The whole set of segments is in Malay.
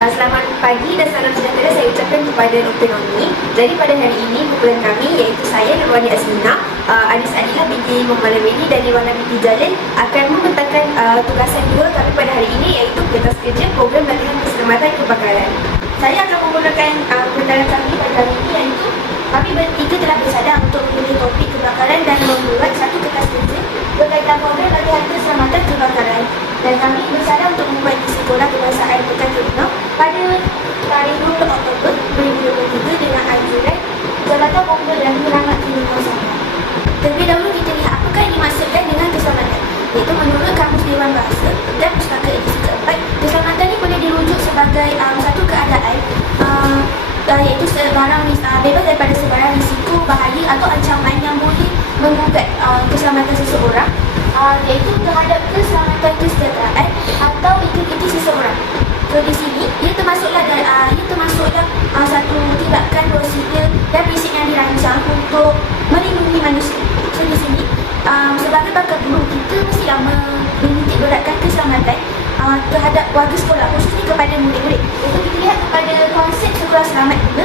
Selamat pagi dan salam sejahtera saya ucapkan kepada Dr. Noni. Jadi pada hari ini kumpulan kami iaitu saya Nurwani Azmina, Anis Adila binti Muhammad Lamini dan Iwana binti Jalil akan membentangkan tugasan dua kami pada hari ini iaitu kertas kerja program latihan keselamatan kebakaran. Saya akan menggunakan pembentaran kami pada hari ini iaitu kami bertiga telah bersadar untuk memilih topik kebakaran dan membuat satu kertas kerja berkaitan program latihan keselamatan kebakaran. Dan kami bersadar untuk membuat di sekolah kebangsaan Pekan Terengganu pada tarikh 20 Oktober 2023 dengan anjuran Jabatan Bomba dan Penyelamat Kriminal Sahabat. Terlebih dahulu kita lihat apakah yang dimaksudkan dengan keselamatan. Iaitu menurut Kamus Dewan Bahasa dan Pustaka edisi keempat, keselamatan ini boleh dirujuk sebagai satu keadaan iaitu sebarang bebas daripada sebarang risiko, bahaya atau ancaman yang boleh menggugat keselamatan seseorang, iaitu terhadap keselamatan kesejahteraan atau integriti seseorang. So di sini ia termasuklah satu tindakan, prosedur dan prinsip yang dirancang untuk melindungi manusia. So di sini sebagai bakal guru kita mestilah menitik beratkan keselamatan terhadap warga sekolah, khususnya kepada murid-murid. Iaitu kita lihat kepada konsep sekolah selamat juga,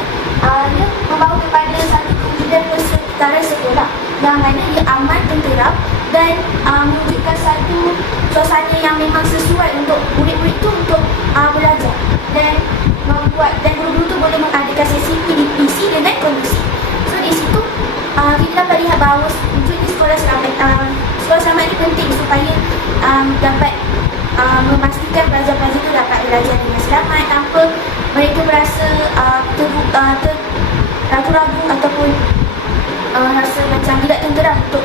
ia membawa kepada satu kewujudan persekitaran sekolah yang mana ia aman, tenteram dan mewujudkan satu suasana yang memang sesuai untuk murid-murid itu untuk belajar dan guru-guru itu boleh mengadakan sesi PDPC dengan kondisi. So di situ kita dapat lihat bahawa wujudnya sekolah selamat ini penting supaya dapat memastikan pelajar-pelajar itu dapat belajar dengan selamat tanpa mereka berasa ragu-ragu ataupun rasa macam tidak tenteram untuk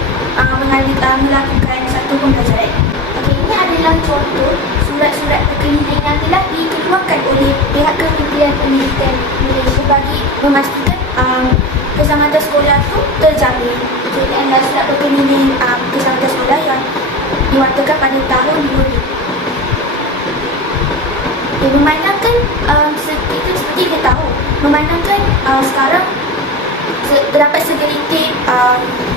melakukan satu pembelajaran. Okey, ini adalah contoh surat-surat perkeliling yang telah dikeluarkan oleh pihak Kementerian Pendidikan Malaysia bagi memastikan keselamatan sekolah itu terjamin. Jadi adalah surat perkeliling keselamatan sekolah yang diwakilkan pada tahun 2000. Memandangkan seperti kita tahu, memandangkan sekarang terdapat segelintir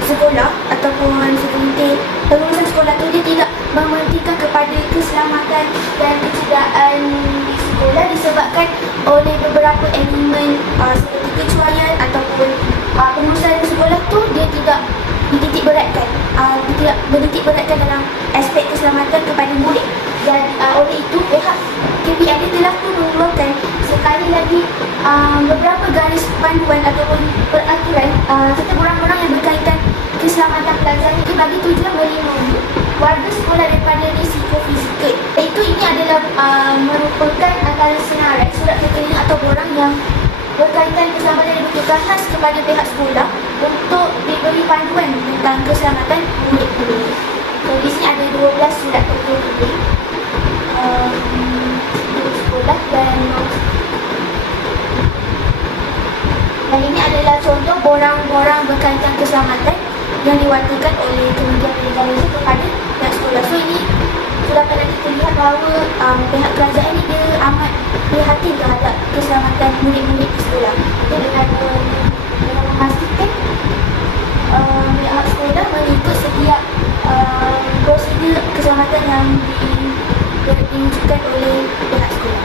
sekolah ataupun segelintir pengurusan sekolah itu dia tidak mementingkan kepada keselamatan dan kecederaan di sekolah disebabkan oleh beberapa elemen seperti kecuaian ataupun pengurusan sekolah tu dia tidak dititik beratkan, tidak menitik beratkan dalam aspek keselamatan kepada murid. Dan oleh itu pihak KPM telah pun mengeluarkan sekali lagi beberapa garis panduan ataupun peraturan serta borang-borang yang berkaitan keselamatan pelajar ini bagi tujuan melindungi warga sekolah daripada risiko fizikal. Iaitu ini adalah merupakan antara senarai surat perkeliling atau borang yang berkaitan keselamatan dan dibutuhkan khas kepada pihak sekolah untuk diberi panduan tentang keselamatan murid-murid. So di sini ada 12 surat perkeliling sekolah dan ini adalah contoh borang-borang berkaitan keselamatan yang diwakilkan oleh Kementerian Pendidikan Malaysia kepada pihak sekolah. So ini sudah pernah kita lihat bahawa pihak kerajaan ini dia amat prihatin terhadap keselamatan murid-murid di sekolah. Jadi dengan memastikan pihak sekolah mengikut setiap prosedur keselamatan yang diwujudkan oleh pihak sekolah.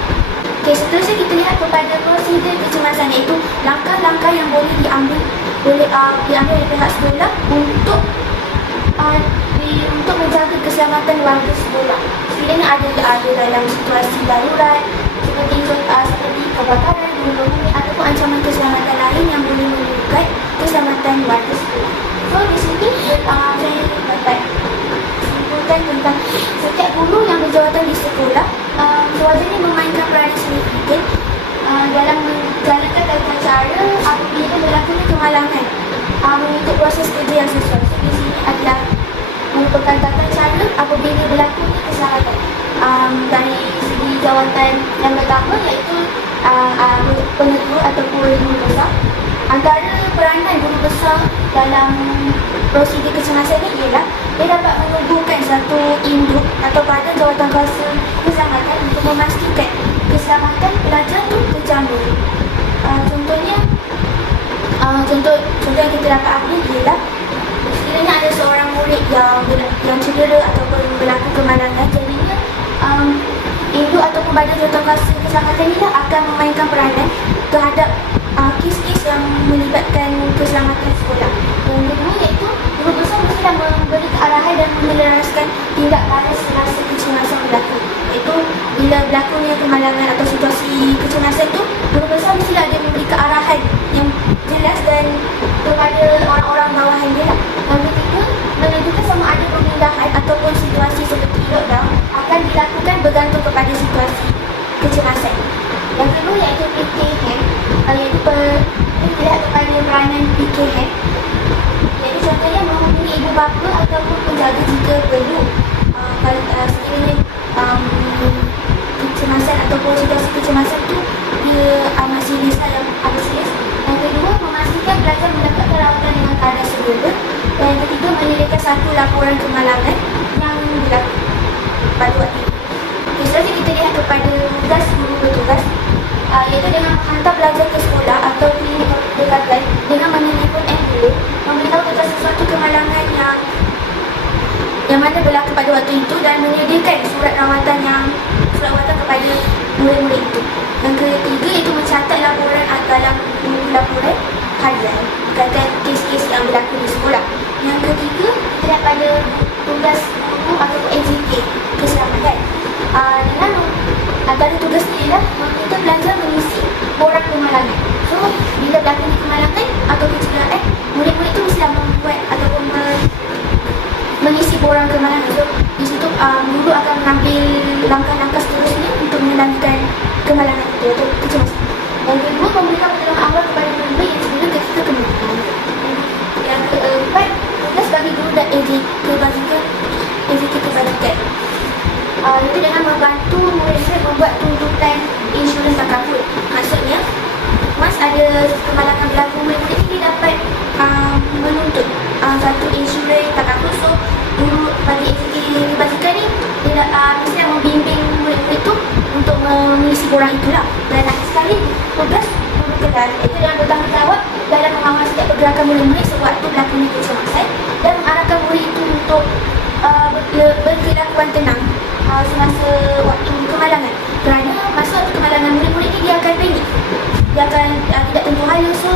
Okey, seterusnya kita lihat kepada prosedur kecemasan, iaitu langkah-langkah yang boleh diambil oleh pihak sekolah untuk menjaga keselamatan warga sekolah. Sekiranya ada dalam situasi darurat seperti kebakaran, gunung bumi ataupun ancaman keselamatan lain yang boleh mengugat keselamatan warga sekolah. So di sini saya dapat simpulkan tentang setiap guru yang berjawatan di sekolah sewajarnya memainkan peranan signifikan dalam menjalankan tata cara apabila berlakunya kemalangan mengikut proses kerja yang sesuai. So di sini adalah merupakan tata cara apabila berlakunya keselamatan dari segi jawatan yang pertama iaitu penegur ataupun guru besar. Antara peranan guru besar dalam prosedur kecemasan ini ialah dia dapat menubuhkan satu induk atau badan jawatan kuasa keselamatan untuk memastikan keselamatan pelajar itu terjamin. Contoh yang kita dapat ambil ialah sekiranya ada seorang murid yang cedera ataupun berlaku kemalangan, jadinya induk ataupun badan jawatankuasa keselamatan ini lah akan memainkan peranan terhadap kes-kes yang melibatkan keselamatan sekolah. Yang kedua iaitu guru besar mestilah memberi arahan dan menyelaraskan tindak balas semasa kecemasan berlaku. Iaitu bila berlakunya kemalangan atau situasi kecemasan itu, guru besar mestilah ada memberi arahan yang jelas dan kepada orang-orang bawahan dia lah. Yang ketiga, menentukan sama ada pemindahan ataupun situasi seperti lockdown akan dilakukan bergantung kepada situasi kecemasan. Yang kedua iaitu PKM, iaitu melihat kepada peranan PKM. Jadi contohnya menghubungi ibu bapa ataupun penjaga jika perlu. Sekiranya kecemasan ataupun situasi kecemasan itu dia amat serius yang amat serius. Yang kedua, memastikan pelajar mendapatkan rawatan dengan keadaan segera. Dan yang ketiga, menyediakan satu laporan kemalangan yang dilakukan pada waktu itu. Seterusnya kita lihat kepada tugas guru bertugas, iaitu dengan menghantar pelajar ke sekolah atau klinik berdekatan dengan menelefon ambulans, memberitahu tentang sesuatu kemalangan yang mana berlaku pada waktu itu dan menyediakan surat rawatan kepada murid-murid itu. Yang ketiga iaitu mencatat laporan dalam buku laporan harian berkaitan kes-kes yang berlaku di sekolah. Yang ketiga, kita lihat pada tugas guru atau AJK keselamatan. Dengan antara tugas ni ialah meminta pelajar mengisi borang kemalangan. So, bila berlaku kemalangan atau kecederaan, murid-murid itu mesti membuat ataupun mengisi borang kemalangan. So, di situ guru akan mengambil langkah-langkah seterusnya untuk menenangkan kemalangan itu atau kecemasan. Yang kedua, memberikan pertolongan awal kepada murid-murid yang sebelum ketika kemalangan. Yang keempat, tugas bagi guru dan AJK kebajikan. Itu dengan membantu murid-murid membuat tuntutan insurans takaful. Maksudnya, once ada kemalangan berlaku, murid-murid ini dapat menuntut satu insurans takaful. So, guru bagi AJK kebajikan ni dia mesti membimbing murid-murid itu untuk mengisi borang itulah. Dan lagi sekali, tugas guru kelas itu dengan bertanggungjawab dalam mengawal setiap pergerakan murid-murid sewaktu berlakunya kecemasan dan mengarahkan murid itu untuk berkelakuan tenang semasa waktu kemalangan. Kerana masa waktu kemalangan, murid-murid ini dia akan panik, dia akan tidak tentu hala. So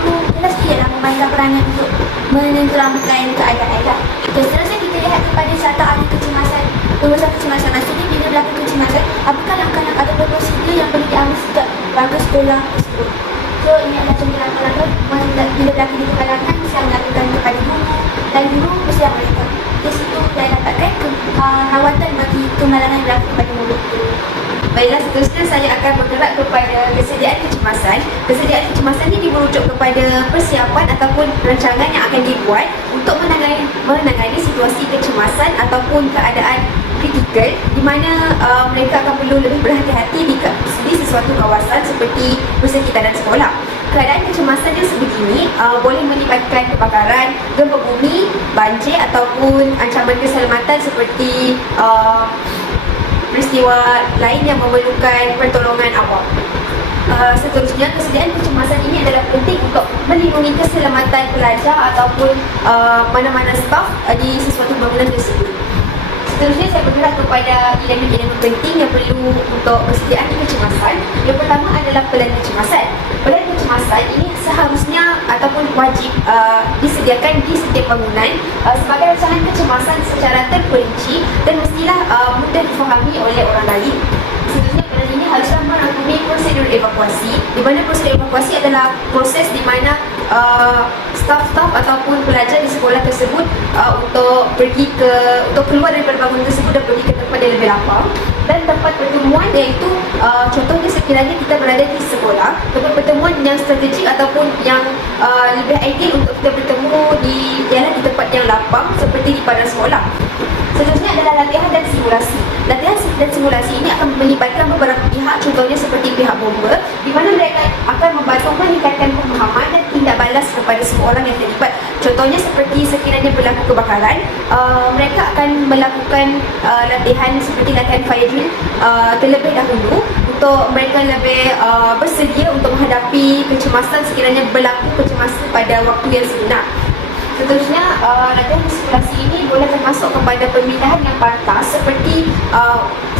guru kelas dia lah memainkan peranan untuk menenteramkan keadaan lah. Dan seterusnya kita lihat kepada serata ahli kecemasan. Urusan kecemasan, maksudnya bila berlaku kecemasan, apakah langkah-langkah atau prosedur yang perlu diambil sejak warga sekolah tersebut. So ini adalah contoh langkah-langkah bila berlaku kemalangan, mesti melakukan kepada guru dan guru mesti melakukan. Di situ saya dapatkan rawatan bagi kemalangan yang berlaku pada murid. Baiklah, seterusnya saya akan bergerak kepada kesediaan kecemasan. Kesediaan kecemasan ini merujuk kepada persiapan ataupun rancangan yang akan dibuat untuk menangani situasi kecemasan ataupun keadaan kritikal di mana mereka akan perlu lebih berhati-hati di sesuatu kawasan seperti persekitaran sekolah. Keadaan kecemasan yang sebegini boleh melibatkan kebakaran, gempa bumi, banjir ataupun ancaman keselamatan seperti peristiwa lain yang memerlukan pertolongan awam. Seterusnya, kesediaan kecemasan ini adalah penting untuk melindungi keselamatan pelajar ataupun mana-mana staf di sesuatu bangunan tersebut. Seterusnya, saya bergerak kepada elemen-elemen penting yang perlu untuk kesediaan kecemasan. Yang pertama adalah pelan kecemasan. Pelan kecemasan ini seharusnya ataupun wajib disediakan di setiap bangunan sebagai rancangan kecemasan secara terperinci dan mestilah mudah difahami oleh orang lain. Seterusnya, pelan ini haruslah merangkumi prosedur evakuasi, di mana prosedur evakuasi adalah proses di mana staf-staf ataupun pelajar di sekolah tersebut untuk keluar daripada bangunan tersebut dan pergi ke tempat yang lebih lapang. Dan tempat pertemuan iaitu contohnya sekiranya kita berada di sekolah, tempat pertemuan yang strategik ataupun yang lebih ideal untuk kita bertemu ialah di tempat yang lapang seperti di padang sekolah. Seterusnya adalah latihan dan simulasi. Latihan dan simulasi ini akan melibatkan beberapa pihak, contohnya seperti pihak bomba, di mana mereka akan membantu meningkatkan pemahaman dan tindak balas kepada semua orang yang terlibat. Contohnya seperti sekiranya berlaku kebakaran, mereka akan melakukan latihan seperti latihan fire drill terlebih dahulu untuk mereka lebih bersedia untuk menghadapi kecemasan sekiranya berlaku kecemasan pada waktu yang sebenar. Seterusnya, latihan simulasi ini boleh termasuk kepada pemindahan yang pantas seperti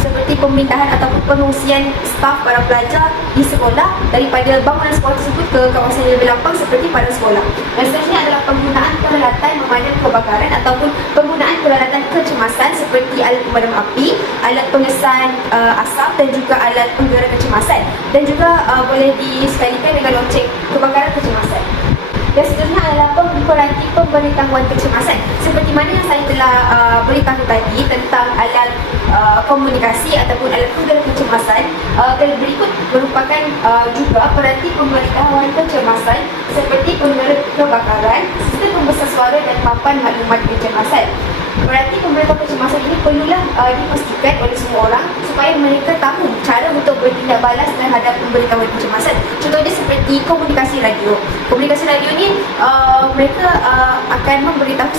seperti pemindahan ataupun pengungsian staf para pelajar di sekolah daripada bangunan sekolah tersebut ke kawasan yang lebih lapang seperti pada sekolah. Dan seterusnya adalah penggunaan peralatan memadam kebakaran ataupun penggunaan peralatan kecemasan seperti alat pemadam api, alat pengesan asap dan juga alat penggera kecemasan, dan juga boleh disekalikan dengan loceng kebakaran kecemasan. Dan seterusnya adalah peranti pemberitahuan kecemasan. Seperti mana yang saya telah beritahu tadi tentang alat komunikasi ataupun alat penggera kecemasan, berikut merupakan juga peranti pemberitahuan kecemasan seperti penggera kebakaran, sistem pembesar suara dan papan maklumat kecemasan. Peranti pemberitahuan kecemasan ini perlulah dipastikan oleh semua orang supaya mereka tahu cara untuk bertindak balas terhadap pemberitahuan kecemasan. Contohnya seperti komunikasi radio. Komunikasi radio ni mereka akan memberitahu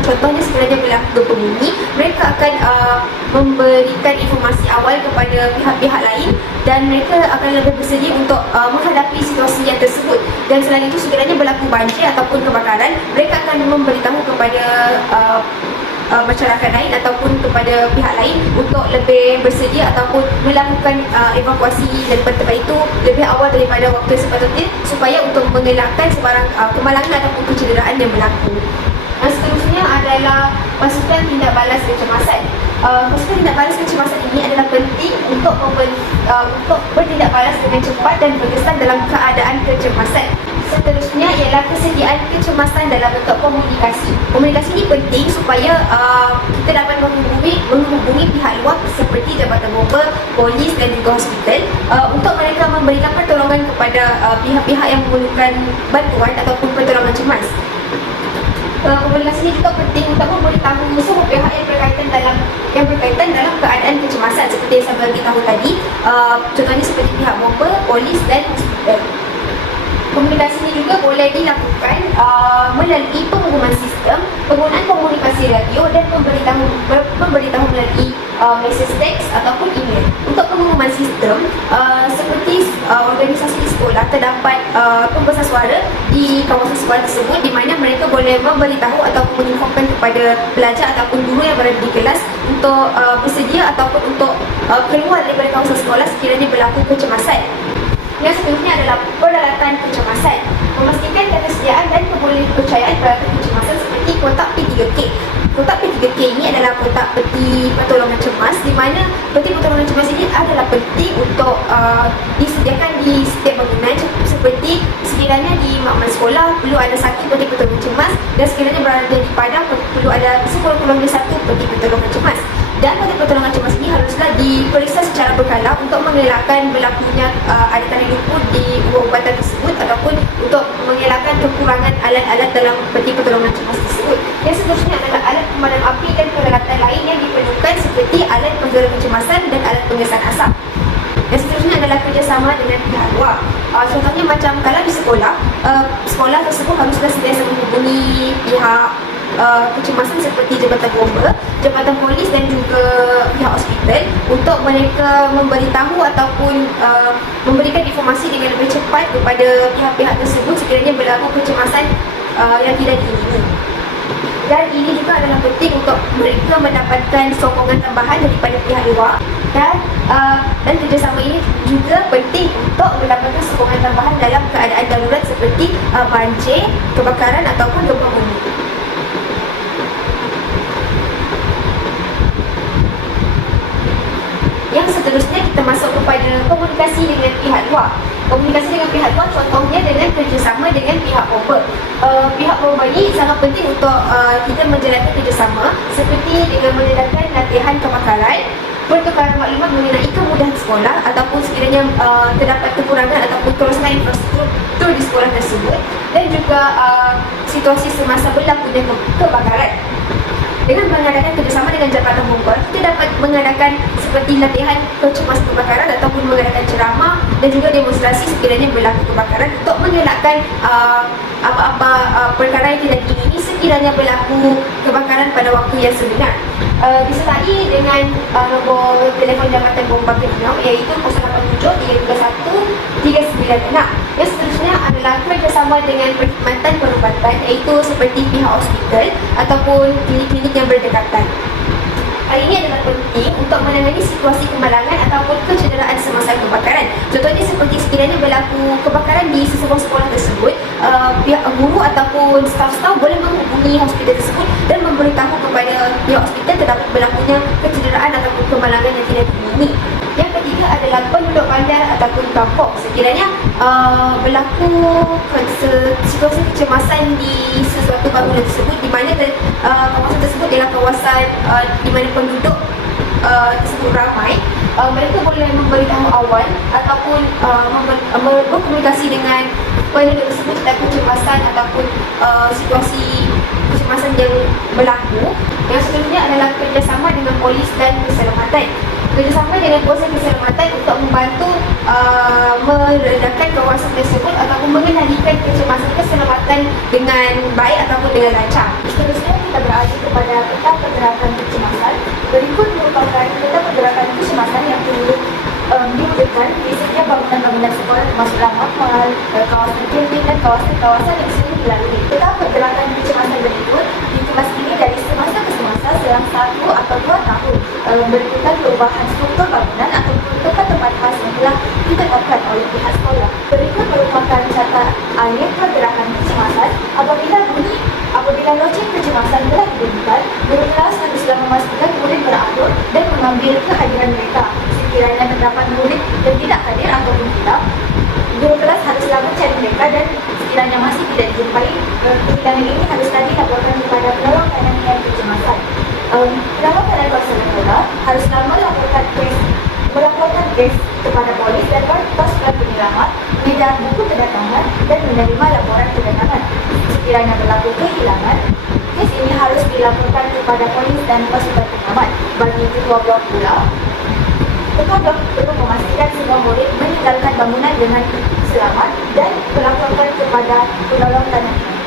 contohnya sekiranya berlaku gempa bumi, mereka akan memberikan informasi awal kepada pihak-pihak lain dan mereka akan lebih bersedia untuk menghadapi situasi yang tersebut. Dan selain itu, sekiranya berlaku banjir ataupun kebakaran, mereka akan memberitahu kepada masyarakat lain ataupun kepada pihak lain untuk lebih bersedia ataupun melakukan evakuasi daripada tempat itu lebih awal daripada waktu sepatutnya supaya untuk mengelakkan sebarang kemalangan ataupun kecederaan yang berlaku. Dan seterusnya adalah pasukan tindak balas kecemasan. Pasukan tindak balas kecemasan ini adalah penting untuk bertindak balas dengan cepat dan berkesan dalam keadaan kecemasan. Seterusnya ialah kesediaan kecemasan dalam bentuk komunikasi. Komunikasi ini penting supaya kita dapat menghubungi pihak luar seperti jabatan bomba, polis dan juga hospital untuk mereka memberikan pertolongan kepada pihak-pihak yang memerlukan bantuan ataupun pertolongan cemas. Komunikasi ini juga penting untuk memberitahu semua pihak yang berkaitan dalam keadaan kecemasan seperti yang saya beritahu tadi, contohnya seperti pihak bomba, polis dan hospital. Komunikasi ini juga boleh dilakukan melalui pengumuman sistem, penggunaan komunikasi radio dan memberitahu melalui mesej teks ataupun email. Untuk pengumuman sistem, seperti organisasi di sekolah terdapat pembesar suara di kawasan sekolah tersebut di mana mereka boleh memberitahu ataupun menginfokan kepada pelajar ataupun guru yang berada di kelas untuk bersedia ataupun untuk keluar daripada kawasan sekolah sekiranya berlaku kecemasan. Yang seterusnya adalah peralatan kecemasan. Memastikan ketersediaan dan kepercayaan peralatan kecemasan seperti kotak P3K. Kotak P3K ini adalah kotak peti pertolongan cemas di mana peti pertolongan cemas ini adalah penting untuk disediakan di setiap bangunan seperti sekiranya di makmal sekolah perlu ada satu peti pertolongan cemas dan sekiranya berada di padang perlu ada sekurang-kurangnya satu peti pertolongan cemas. Dan peti pertolongan cemas ini haruslah diperiksa secara berkala untuk mengelakkan berlakunya ada tanda lumpur di ubat-ubatan tersebut ataupun untuk mengelakkan kekurangan alat-alat dalam peti pertolongan cemas tersebut. Yang seterusnya adalah alat pemadam api dan peralatan lain yang diperlukan seperti alat penggera kecemasan dan alat pengesan asap. Yang seterusnya adalah kerjasama dengan pihak luar. Contohnya macam kalau di sekolah, sekolah tersebut haruslah sentiasa menghubungi pihak kecemasan seperti jabatan bomba, jabatan polis dan juga pihak hospital untuk mereka memberitahu ataupun memberikan informasi dengan lebih cepat kepada pihak-pihak tersebut sekiranya berlaku kecemasan yang tidak diingini. Dan ini juga adalah penting untuk mereka mendapatkan sokongan tambahan daripada pihak luar dan kerjasama ini juga penting untuk mendapatkan sokongan tambahan dalam keadaan darurat seperti banjir, kebakaran ataupun gempa bumi. Yang seterusnya kita masuk kepada komunikasi dengan pihak luar. Komunikasi dengan pihak luar contohnya dengan kerjasama dengan pihak bomba. Pihak bomba ini sangat penting untuk kita menjalankan kerjasama seperti dengan mengadakan latihan kebakaran, pertukaran maklumat mengenai kemudahan sekolah ataupun sekiranya terdapat kekurangan ataupun kerosakan infrastruktur di sekolah tersebut dan juga situasi semasa berlakunya kebakaran. Dengan mengadakan kerjasama dengan jabatan bomba, kita dapat mengadakan seperti latihan kecemasan kebakaran ataupun mengadakan ceramah dan juga demonstrasi sekiranya berlaku kebakaran untuk mengelakkan apa-apa perkara yang tidak diingini sekiranya berlaku kebakaran pada waktu yang sebenar. Disertai dengan nombor telefon jabatan bomba Kenyam iaitu 087 321 396. Yang seterusnya adalah kerjasama dengan perkhidmatan perubatan iaitu seperti pihak hospital ataupun klinik-klinik yang berdekatan. hal ini adalah penting untuk menangani situasi kemalangan ataupun kecederaan semasa kebakaran. Contohnya seperti sekiranya berlaku kebakaran di sesebuah sekolah tersebut, pihak guru ataupun staf-staf boleh menghubungi hospital tersebut dan memberitahu kepada pihak hospital terdapat berlakunya kecederaan ataupun kemalangan yang tidak diingini. Yang ketiga adalah penduduk bandar ataupun kampung. Sekiranya berlaku situasi kecemasan di sesuatu bangunan tersebut di mana kawasan tersebut adalah kawasan di mana penduduk tersebut ramai, mereka boleh memberitahu awal ataupun berkomunikasi dengan penduduk tersebut tentang kecemasan ataupun situasi kecemasan yang berlaku. Yang seterusnya adalah kerjasama dengan polis dan keselamatan. Kerjasama dengan polis dan keselamatan untuk membantu meredakan kawasan tersebut ataupun mengendalikan kecemasan keselamatan dengan baik ataupun dengan lancar. Seterusnya kita beralih kepada peta pergerakan kecemasan. Berikut merupakan peta pergerakan kecemasan yang perlu diwujudkan di setiap bangunan-bangunan sekolah termasuklah mall, kawasan kantin dan kawasan-kawasan yang sering dilalui. Peta pergerakan kecemasan berikut dikemas ini dari semasa ke semasa dalam 1 atau 2 tahun berikutan perubahan struktur bangunan atau tempat-tempat khas yang telah ditetapkan oleh pihak sekolah. Berikut merupakan catat air pergerakan kecemasan. Apabila logik kecemasan telah dibunyikan, guru kelas haruslah memastikan murid beratur dan mengambil kehadiran mereka. Sekiranya terdapat murid yang tidak hadir ataupun hilang, guru kelas haruslah mencari mereka dan sekiranya masih tidak dijumpai, kehilangan ini haruslah dilaporkan kepada penolong penanganan kecemasan. Penolong penanganan sekolah haruslah melaporkan kes kepada polis dan pasukan penyelamat, mengedar buku kedatangan dan menerima laporan kedatangan. Sekiranya berlaku kehilangan, kes ini harus dilaporkan kepada polis dan pasukan penyelamat. Bagi ketua blok pula, ketua blok perlu memastikan semua murid meninggalkan bangunan dengan selamat dan melaporkan kepada penolong penanganan.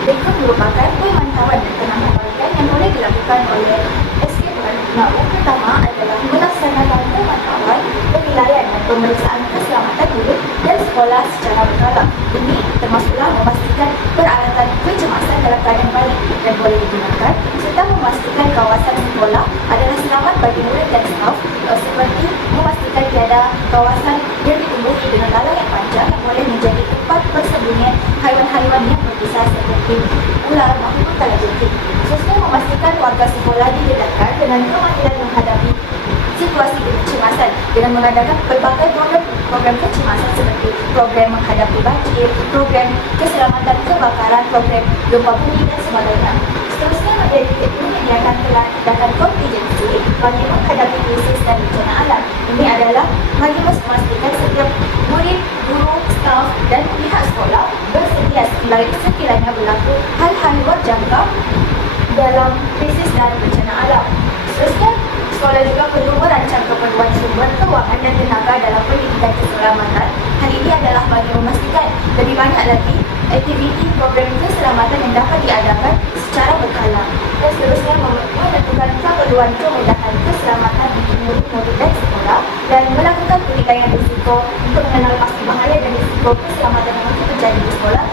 Berikut merupakan pemantauan dan penangkapan yang boleh dilakukan oleh SK1. Yang pertama adalah melaksanakan pemantauan, penilaian dan pemeriksaan keselamatan murid dan sekolah secara berkala. Ini termasuklah memastikan peralatan kecemasan dalam keadaan baik dan boleh digunakan serta memastikan kawasan sekolah adalah selamat bagi murid dan staf, seperti memastikan tiada kawasan yang ditumbuhi dengan ladang yang panjang yang boleh menjadi tempat persembunyian haiwan-haiwan yang berbisa seperti ular maupun kalajengking. Khususnya memastikan warga sekolah didedahkan dengan kemahiran menghadapi situasi kecemasan dengan mengadakan berbagai program kecemasan seperti program menghadapi banjir, program keselamatan kebakaran, program gempa bumi dan sebagainya. Seterusnya menyediakan tindakan kontingensi bagi menghadapi krisis dan bencana alam. Ini adalah bagi memastikan setiap murid, guru, staf dan pihak sekolah bersedia sekiranya berlaku hal-hal luar jangka dalam krisis dan bencana alam. Seterusnya, sekolah juga perlu merancang keperluan sumber kewangan dan tenaga dalam pendidikan keselamatan. Hal ini adalah bagi memastikan lebih banyak lagi aktiviti program keselamatan yang dapat diadakan secara berkala. Dan seterusnya menentukan keperluan kemudahan keselamatan untuk murid-murid dan sekolah dan melakukan penilaian risiko untuk mengenal pasti bahaya dan risiko keselamatan yang mungkin terjadi di sekolah.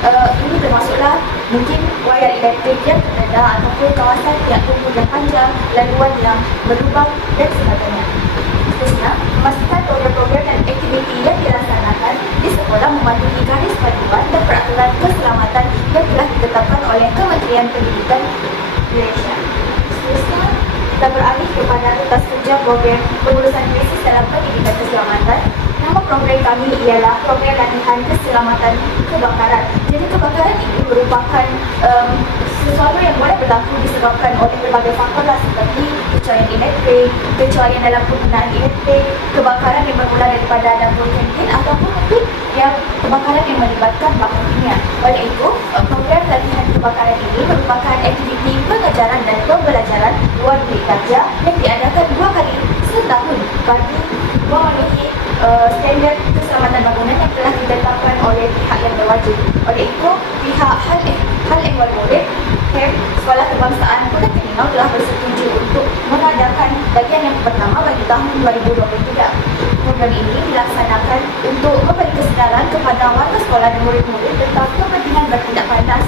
Ini termasuklah mungkin wayar elektrik yang terdedah ataupun kawasan yang tumbuh yang panjang, laluan yang berlubang dan sebagainya. Seterusnya, memastikan program-program dan aktiviti yang dilaksanakan di sekolah mematuhi garis panduan dan peraturan keselamatan yang telah ditetapkan oleh Kementerian Pendidikan Malaysia. Seterusnya, kita beralih kepada tugas kerja program pengurusan krisis dalam pendidikan keselamatan. Nama program kami ialah Program Latihan Keselamatan Kebakaran. Jadi kebakaran ini merupakan sesuatu yang boleh berlaku disebabkan oleh berbagai faktor seperti kecuaian elektrik, kecuaian dalam penggunaan elektrik, kebakaran yang bermula daripada dapur kantin ataupun mungkin yang kebakaran yang melibatkan bahan kimia. Oleh itu, program latihan kebakaran ini merupakan aktiviti pengajaran dan pembelajaran luar bilik kerja yang diadakan 2 kali setahun bagi memenuhi standard keselamatan bangunan yang telah ditetapkan oleh pihak yang berwajib. Oleh itu, pihak Hal Ehwal Murid KEM Sekolah Kebangsaan Kota Terengganu telah bersetuju untuk mengadakan bagian yang pertama bagi tahun 2023. Program ini dilaksanakan untuk memberi kesedaran kepada warga sekolah dan murid-murid tentang kepentingan bertindak pantas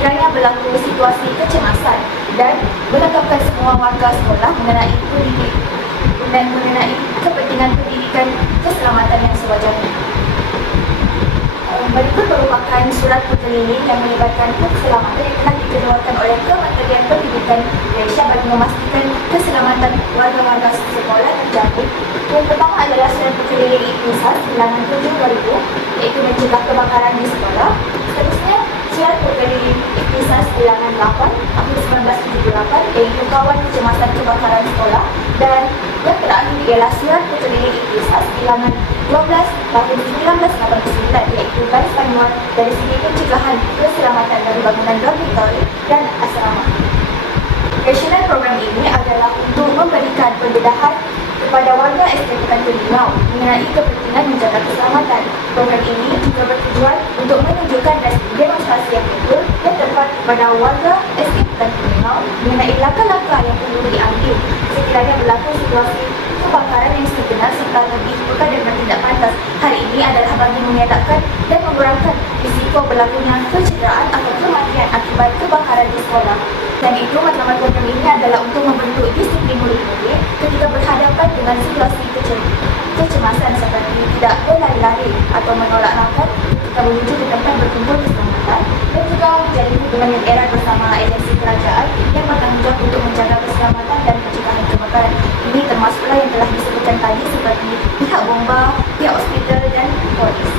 sekiranya berlaku situasi kecemasan dan melengkapkan semua warga sekolah mengenai pendidik dan mengenai kepentingan pendidikan keselamatan yang sewajarnya. Berikut merupakan surat berkeliling yang melibatkan keselamatan yang telah dikeluarkan oleh Kementerian Pendidikan Malaysia bagi memastikan keselamatan warga-warga sekolah terjamin. Yang pertama adalah surat berkeliling Ikhtisas bilangan 7/2000 iaitu mencegah kebakaran di sekolah. Seterusnya surat berkeliling Ikhtisas bilangan 8 tahun 1978 iaitu kawal kecemasan kebakaran sekolah. Dan yang terakhir ialah surat berkeliling Ikhtisas bilangan 12 tahun 1989 iaitu garis panduan dari segi pencegahan keselamatan dari bangunan dormitory dan asrama. Rasional program ini adalah untuk memberikan pendedahan kepada warga SK Pekan Terengganu mengenai kepentingan menjaga keselamatan. Program ini juga bertujuan untuk menunjukkan demonstrasi yang betul dan tepat kepada warga SK Pekan Terengganu mengenai langkah-langkah yang perlu diambil sekiranya berlaku situasi kebakaran yang sebenar serta lebih bukan dan bertindak pantas. Hal ini adalah bagi mengelakkan dan mengurangkan risiko berlakunya kecederaan atau kematian akibat kebakaran di sekolah. Dan itu matlamat program ini adalah untuk membentuk disiplin murid-murid ketika berhadapan dengan situasi kecemasan seperti tidak berlari-lari atau menolak makan ketika menuju ke tempat berkumpul keselamatan, dan juga menjalin hubungan yang erat bersama agensi kerajaan yang bertanggungjawab untuk menjaga keselamatan dan pencegahan kebakaran. Ini termasuklah yang telah disebutkan tadi seperti pihak bomba, pihak hospital dan polis.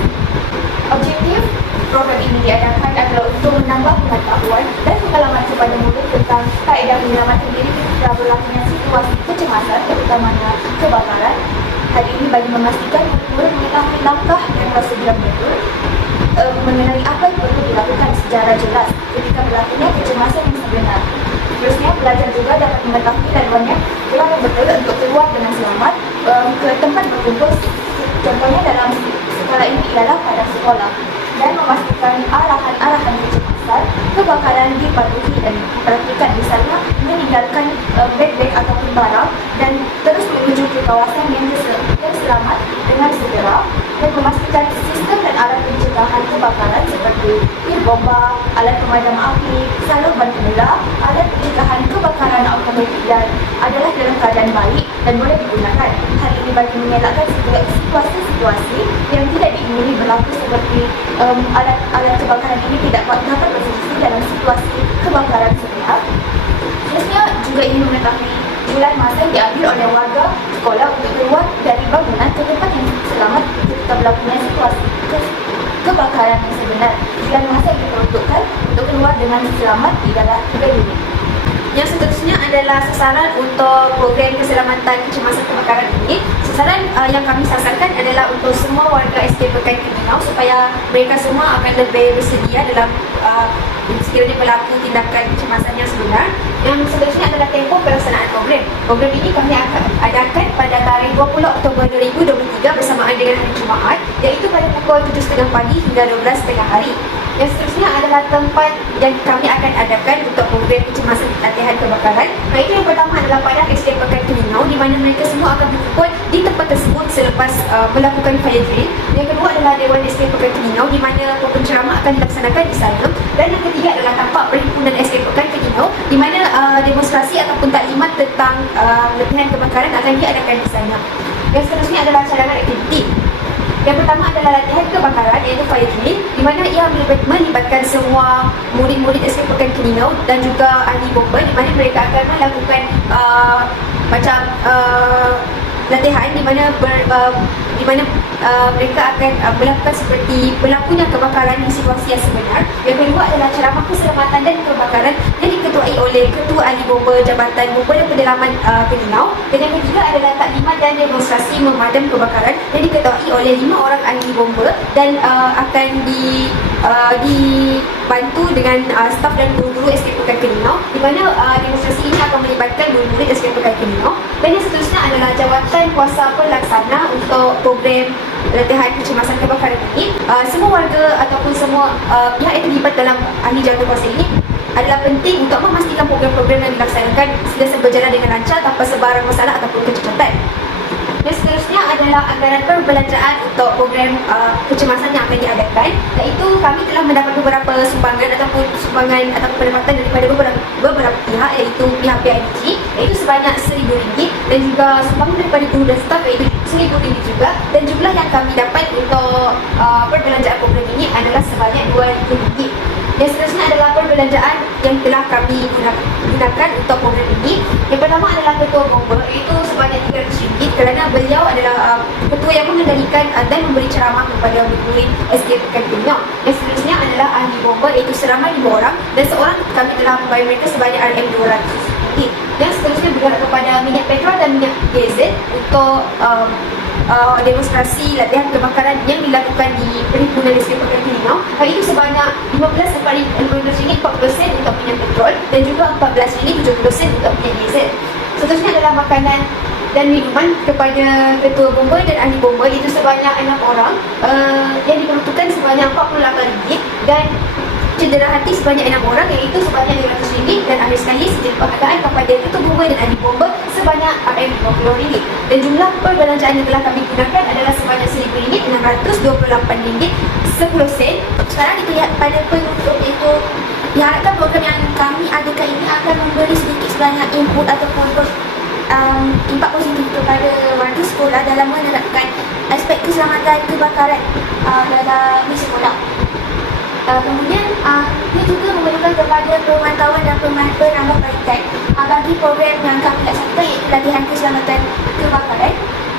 Objektif program ini diadakan adalah untuk menambah pengetahuan dan pengalaman kepada murid tentang kaedah menyelamatkan diri ketika berlakunya situasi kecemasan terutamanya kebakaran. Hal ini bagi memastikan murid mengetahui langkah dan prosedur yang betul mengenai apa yang perlu dilakukan secara jelas ketika berlakunya kecemasan yang sebenar. Seterusnya, pelajar juga dapat mengetahui laluannya jalan yang betul untuk keluar dengan selamat ke tempat berkumpul. Contohnya dalam skala ini ialah pada sekolah, dan memastikan arahan-arahan kecemasan kebakaran dipatuhi dan diperhatikan, misalnya meninggalkan beg-beg ataupun barang dan terus menuju ke kawasan yang selamat dengan segera, dan memastikan sistem dan alat pencegahan kebakaran seperti pil bomba, alat pemadam api, salur ban pemula, alat pencegahan kebakaran automatik dan adalah dalam keadaan baik dan boleh digunakan. Hal ini bagi mengelakkan situasi-situasi yang tidak diingini berlaku seperti alat kebakaran ini tidak dapat berfungsi dalam situasi kebakaran sebenar. Seterusnya juga ingin mengetahui bulan masa yang diambil oleh warga sekolah untuk keluar dari bangunan ke tempat yang selamat ketika berlakunya situasi kebakaran yang sebenar. Bulan masa yang diperuntukkan untuk keluar dengan selamat ialah 3 minit. Yang seterusnya adalah sasaran untuk program keselamatan kecemasan kebakaran ini. Sasaran yang kami sasarkan adalah untuk semua warga SK Pekan Terengganu supaya mereka semua akan lebih bersedia dalam sekiranya berlaku tindakan kecemasan yang sebenar. Yang seterusnya adalah tempoh pelaksanaan program. Program ini kami akan adakan pada tarikh 20 Oktober 2023 bersamaan dengan hari Jumaat, iaitu pada pukul 7.30 pagi hingga 12.30 hari. Yang seterusnya adalah tempat yang kami akan adakan untuk program kecemasan latihan kebakaran. Iaitu yang pertama adalah pada SK Pekan Terengganu, di mana mereka semua akan berkumpul di tempat tersebut selepas melakukan fire drill. Yang kedua adalah Dewan SK Pekan Terengganu, di mana penceramah akan dilaksanakan di sana. Dan yang ketiga adalah tapak perhimpunan SK Pekan Terengganu, di mana demonstrasi ataupun taklimat tentang latihan kebakaran akan diadakan di sana. Yang seterusnya adalah cadangan aktiviti. Yang pertama adalah latihan kebakaran iaitu fire drill, di mana ia melibatkan semua murid-murid SK Pekan Terengganu dan juga ahli bomba, di mana mereka akan melakukan latihan di mana mereka akan melakukan seperti berlakunya kebakaran di situasi yang sebenar. Yang kedua adalah ceramah keselamatan dan kebakaran yang diketuai oleh Ketua Ahli Bomba Jabatan Bomba dan Pendalaman Terengganu. Dan yang ketiga adalah taklimat dan demonstrasi memadam kebakaran yang diketuai oleh 5 orang ahli bomba dan akan dibantu dengan staf dan guru-guru SK Pekan Terengganu, di mana demonstrasi ini akan melibatkan murid-murid SK Pekan Terengganu. Dan yang seterusnya adalah jawatan kuasa pelaksana untuk program latihan kecemasan kebakaran ini. Semua warga ataupun semua pihak yang terlibat dalam ahli jawatan kuasa ini adalah penting untuk memastikan program-program yang dilaksanakan sentiasa berjalan dengan lancar tanpa sebarang masalah ataupun kecacatan. Dan seterusnya adalah adalah anggaran perbelanjaan untuk program kecemasan yang akan diadakan, iaitu kami telah mendapat beberapa sumbangan ataupun pendapatan daripada beberapa pihak, iaitu pihak PIDG, iaitu sebanyak RM1,000 dan juga sumbangan daripada guru dan staf iaitu RM1,000 juga, dan jumlah yang kami dapat untuk perbelanjaan program ini adalah sebanyak RM2,000. Yang seterusnya adalah perbelanjaan yang telah kami gunakan untuk program ini. Yang pertama adalah ketua bomba, iaitu sebanyak RM300 kerana beliau adalah ketua yang mengendalikan dan memberi ceramah kepada murid SK Pekan Penyok. Yang seterusnya adalah ahli bomba, iaitu seramai 5 orang, dan seorang kami telah membayar mereka sebanyak RM200. Yang seterusnya bergerak kepada minyak petrol dan minyak diesel untuk demonstrasi latihan kebakaran yang dilakukan di perhimpunan SK Pekan Penyok, iaitu sebanyak RM15.40 untuk minyak petrol dan juga RM14.70 untuk minyak diesel. Seterusnya adalah makanan dan minuman kepada ketua bomba dan ahli bomba, iaitu sebanyak 6 orang yang diperuntukkan sebanyak RM48 dan cedera hati sebanyak 6 orang, iaitu sebanyak RM500, dan akhir sekali sijil penghargaan kepada ketua bomba dan ahli bomba sebanyak RM50. Dan jumlah perbelanjaan yang telah kami gunakan adalah sebanyak RM1,628.10. Sekarang kita lihat pada penutup, iaitu diharapkan program yang kami adakan ini akan memberi sedikit sebanyak input ataupun impak positif kepada warga sekolah dalam menerapkan aspek keselamatan kebakaran dalam di sekolah. Kemudian ia juga memerlukan kepada pemantauan dan penambahbaikan bagi program yang kami laksanakan, iaitu latihan keselamatan kebakaran,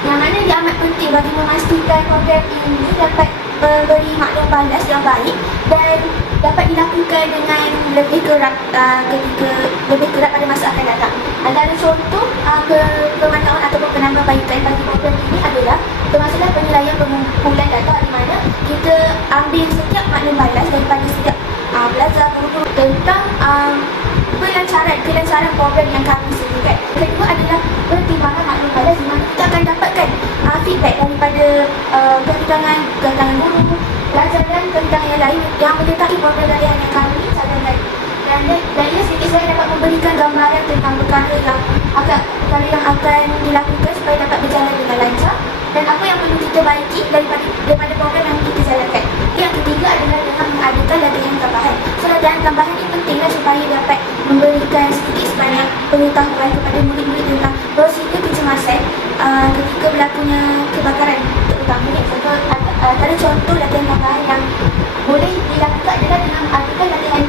yang mana dia amat penting bagi memastikan program ini dapat memberi maklum balas yang baik dan dapat dilakukan dengan lebih kerap pada masa akan datang. Antara contoh pemantauan ataupun penambahbaikan bagi program ini adalah termasuklah penilaian pengumpulan data, di mana kita ambil setiap maklum balas daripada setiap belajar guru tentang kelancaran program yang kami sediakan. Kedua adalah pertimbangan maklum balas, di mana kita akan dapatkan feedback daripada kehidupan guru, pelajar dan kehidupan yang lain yang menyertai program latihan yang kami cadangkan. Dan ia sedikit saya dapat memberikan gambaran tentang perkara yang akan dilakukan supaya dapat berjalan dengan lancar dan apa yang perlu kita baiki daripada program yang kita jalankan. Yang ketiga adalah dengan mengadakan latihan tambahan. So, latihan tambahan ini pentinglah supaya dapat memberikan sedikit sebanyak pengetahuan kepada murid-murid tentang prosedur kecemasan ketika berlakunya kebakaran terutamanya. Antara contoh latihan tambahan yang boleh dilakukan adalah dengan mengadakan latihan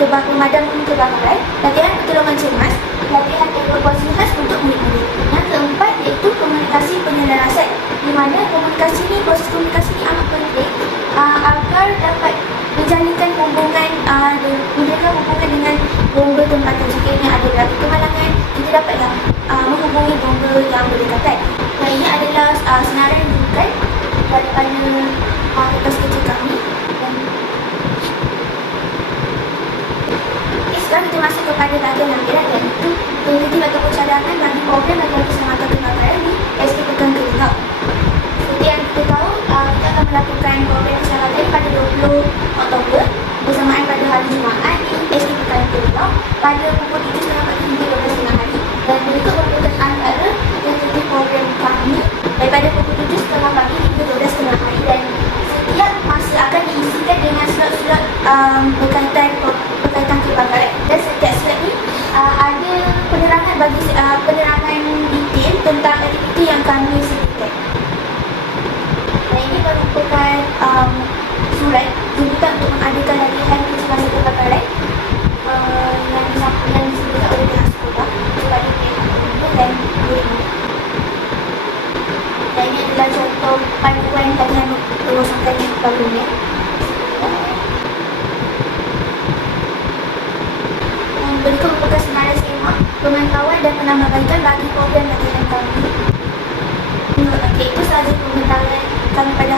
pemadam kebakaran, latihan pertolongan cemas, latihan evakuasi khas untuk murid-murid. Yang keempat iaitu komunikasi penyelarasan, di mana proses komunikasi ini amat penting agar dapat menjalinkan hubungan dengan bomba tempatan. Jika ada berlaku kemalangan, kita dapatlah menghubungi bomba yang berdekatan. Dan ini adalah senarai rujukan daripada tugas kerja kami. Sekarang kita masuk kepada bahagian yang terakhir, iaitu penelitian ataupun cadangan bagi program latihan keselamatan kebakaran di SK Pekan Penyok. Seperti yang kita tahu, kita akan melakukan program keselamatan pada 20 Oktober bersamaan pada hari Jumaat di SK Pekan Penyok pada pukul 7.30 pagi hingga 12.30. Dan berikut merupakan antara aktiviti program kami daripada pukul 7.30 pagi hingga 12.30, dan setiap masa akan diisikan dengan slot-slot berkaitan kebakaran. Dan setiap slot ni ada penerangan detail tentang aktiviti yang kami sediakan. Dan ini merupakan surat jemputan untuk mengadakan latihan keselamatan kebakaran yang disebutkan oleh pihak sekolah kepada pihak guru dan murid-murid. Dan ini adalah contoh panduan latihan perwakilan yang sebagainya. Berikut merupakan senarai skema pemantauan dan penambahbaikan bagi program latihan kami. Itu sahaja pementaran kami pada